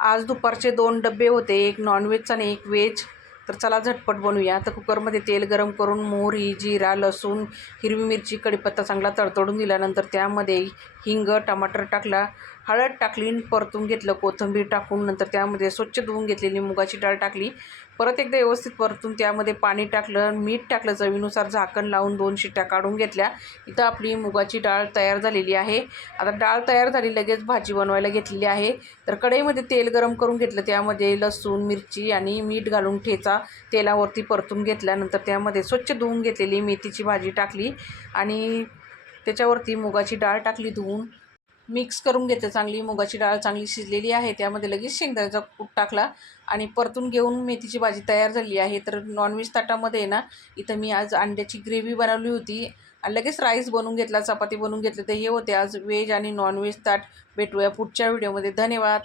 आज दुपारचे 2 डब्बे होते, एक नॉनव्हेजचा आणि एक व्हेज. तर चला झटपट बनवूया. तर कुकरमध्ये तेल गरम करून मोहरी, जिरा, लसूण, हिरवी मिरची, कढीपत्ता चांगला तडतडून दिल्यानंतर त्यामध्ये हिंग, टमाटर टाकला, हळद टाकली, परतून घेतलं. कोथिंबीर टाकून नंतर त्यामध्ये स्वच्छ धुवून घेतलेली मुगाची डाळ टाकली. परत एकदा व्यवस्थित परतून त्यामध्ये पाणी टाकलं, मीठ टाकलं, चवीनुसार झाकण लावून 2 शिट्ट्या काढून घेतल्या. इथं आपली मुगाची डाळ तयार झालेली आहे. आता डाळ तयार झाली, लगेच भाजी बनवायला घेतलेली आहे. तर कढईमध्ये तेल गरम करून घेतलं, त्यामध्ये लसूण, मिरची आणि मीठ घालून ठेचा तेलावरती परतून घेतल्यानंतर त्यामध्ये स्वच्छ धुवून घेतलेली मेथीची भाजी टाकली आणि त्याच्यावरती मुगाची डाळ टाकली धुवून. मिक्स करून घेते चांगली. मुगाची डाळ चांगली शिजलेली आहे, त्यामध्ये लगेच शेंगदाण्याचा कूट टाकला आणि परतून घेऊन मेथीची भाजी तयार झाली आहे. तर नॉनव्हेज ताटामध्ये ना इथं मी आज अंड्याची ग्रेव्ही बनवली होती आणि लगेच राईस बनवून घेतला, चपाती बनवून घेतली. तर हे होते आज व्हेज आणि नॉनव्हेज ताट. भेटूया पुढच्या व्हिडिओमध्ये. धन्यवाद.